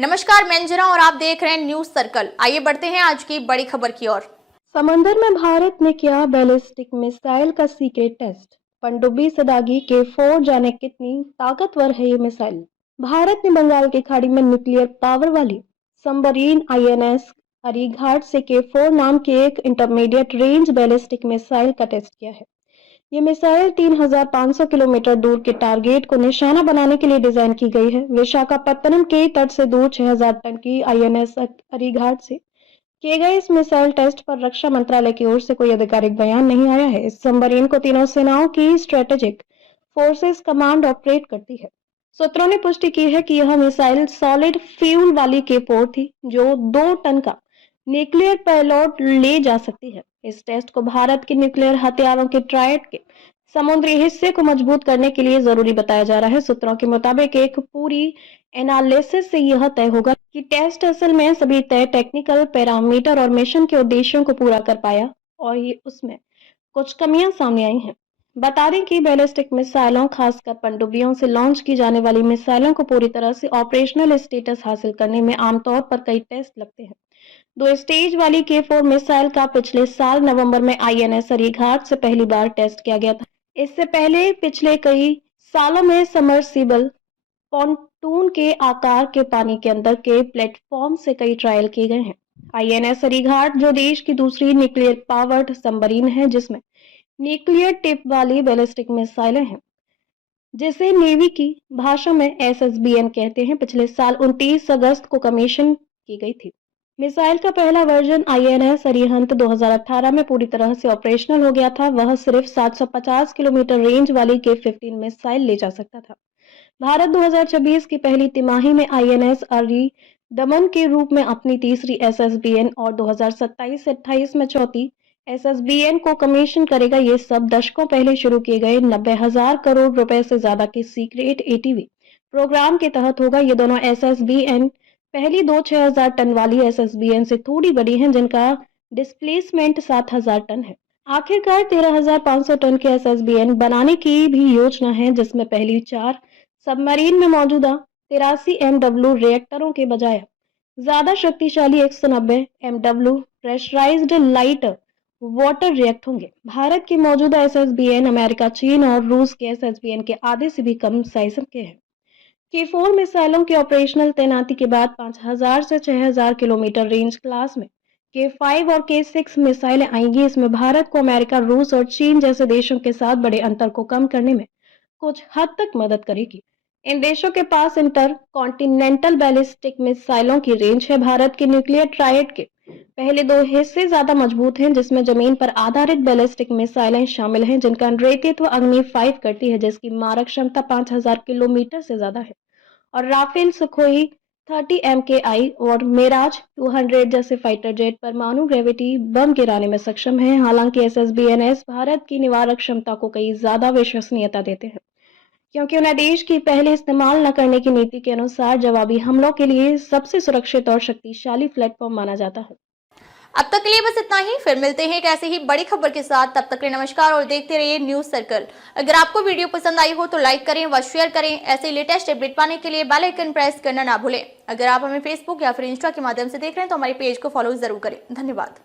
नमस्कार, मैं अंजना और आप देख रहे हैं न्यूज सर्कल। आइए बढ़ते हैं आज की बड़ी खबर की ओर। समंदर में भारत ने किया बैलिस्टिक मिसाइल का सीक्रेट टेस्ट। पनडुब्बी से दागी K4 जाने कितनी ताकतवर है ये मिसाइल। भारत ने बंगाल की खाड़ी में न्यूक्लियर पावर वाली सबमरीन INS अरीघाट से K4 नाम की एक इंटरमीडिएट रेंज बैलिस्टिक मिसाइल का टेस्ट किया है। ये मिसाइल 3,500 किलोमीटर दूर के टारगेट को निशाना बनाने के लिए डिजाइन की गई है। विशाखापत्तनम के तट से दूर 6,000 टन की INS अरीघाट से किए गए इस मिसाइल टेस्ट पर रक्षा मंत्रालय की ओर से कोई आधिकारिक बयान नहीं आया है। इस सबमरीन को तीनों सेनाओं की स्ट्रेटेजिक फोर्सेस कमांड ऑपरेट करती है। सूत्रों ने पुष्टि की है कि यह मिसाइल सॉलिड फ्यूल वाली K4 थी, जो 2 टन का न्यूक्लियर पेलोड ले जा सकती है। इस टेस्ट को भारत के न्यूक्लियर हथियारों के ट्रायड के समुद्री हिस्से को मजबूत करने के लिए जरूरी बताया जा रहा है। सूत्रों के मुताबिक एक पूरी एनालिसिस से यह तय होगा कि टेस्ट असल में सभी तय टेक्निकल पैरामीटर और मिशन के उद्देश्यों को पूरा कर पाया और ये उसमें कुछ कमियां सामने आई हैं। बता दें कि बैलिस्टिक मिसाइलों, खासकर पनडुब्बियों से लॉन्च की जाने वाली मिसाइलों को पूरी तरह से ऑपरेशनल स्टेटस हासिल करने में आमतौर पर कई टेस्ट लगते हैं। 2 स्टेज वाली K4 मिसाइल का पिछले साल नवंबर में INS अरीघाट से पहली बार टेस्ट किया गया था। इससे पहले पिछले कई सालों में सबमर्सिबल पॉन्टून के आकार के पानी के अंदर के प्लेटफॉर्म से कई ट्रायल किए गए हैं। INS अरीघाट जो देश की दूसरी न्यूक्लियर पावर्ड सबमरीन है, जिसमें न्यूक्लियर टिप वाली बैलिस्टिक मिसाइलें हैं, जिसे नेवी की भाषा में SSBN कहते हैं, पिछले साल 29 अगस्त को कमीशन की गई थी। मिसाइल का पहला वर्जन INS अरिहंत 2018 में पूरी तरह से ऑपरेशनल हो गया था। वह सिर्फ 750 किलोमीटर रेंज वाली K15 मिसाइल ले जा सकता था। भारत 2026 की पहली तिमाही में INS अरिदमन के रूप में अपनी तीसरी SSBN और 2027 से 28 में चौथी SSBN को कमीशन करेगा। ये सब दशकों पहले शुरू किए गए 90,000 करोड़ रुपए से ज्यादा के सीक्रेट ATV प्रोग्राम के तहत होगा। ये दोनों SSBN पहली 6,000 टन वाली SSBN से थोड़ी बड़ी हैं, जिनका डिस्प्लेसमेंट 7,000 टन है। आखिरकार 13,500 टन के SSBN बनाने की भी योजना है, जिसमें पहली 4 सबमरीन में मौजूदा 83 MW रिएक्टरों के बजाय ज्यादा शक्तिशाली 190 MW pressurised light water react होंगे। भारत के मौजूदा SSBN अमेरिका, चीन और रूस के SSBN के आधे से भी कम साइज के हैं। K4 मिसाइलों की ऑपरेशनल तैनाती के बाद 5,000 से 6,000 किलोमीटर रेंज क्लास में K5 और K6 मिसाइलें आएंगी। इसमें भारत को अमेरिका, रूस और चीन जैसे देशों के साथ बड़े अंतर को कम करने में कुछ हद तक मदद करेगी। इन देशों के पास इंटर कॉन्टिनेंटल बैलिस्टिक मिसाइलों की रेंज है। भारत के न्यूक्लियर ट्रायड के पहले 2 हिस्से ज्यादा मजबूत हैं, जिसमें जमीन पर आधारित बैलिस्टिक मिसाइलें शामिल हैं, जिनका नेतृत्व अग्नि 5 करती है, जिसकी मारक क्षमता 5,000 किलोमीटर से ज्यादा है और राफेल, सुखोई 30 MKI और मिराज 200 जैसे फाइटर जेट परमाणु ग्रेविटी बम गिराने में सक्षम हैं। हालांकि SSBNS भारत की निवारक क्षमता को कई ज्यादा विश्वसनीयता देते हैं, क्योंकि उन्हें देश की पहले इस्तेमाल न करने की नीति के अनुसार जवाबी हमलों के लिए सबसे सुरक्षित और शक्तिशाली प्लेटफॉर्म माना जाता है। अब तक के लिए बस इतना ही। फिर मिलते हैं एक ऐसे ही बड़ी खबर के साथ। तब तक के लिए नमस्कार और देखते रहिए न्यूज सर्कल। अगर आपको वीडियो पसंद आई हो तो लाइक करें व शेयर करें। ऐसे लेटेस्ट अपडेट पाने के लिए बेल आइकन प्रेस करना ना भूलें। अगर आप हमें फेसबुक या फिर इंस्टा के माध्यम से देख रहे हैं तो हमारे पेज को फॉलो जरूर करें। धन्यवाद।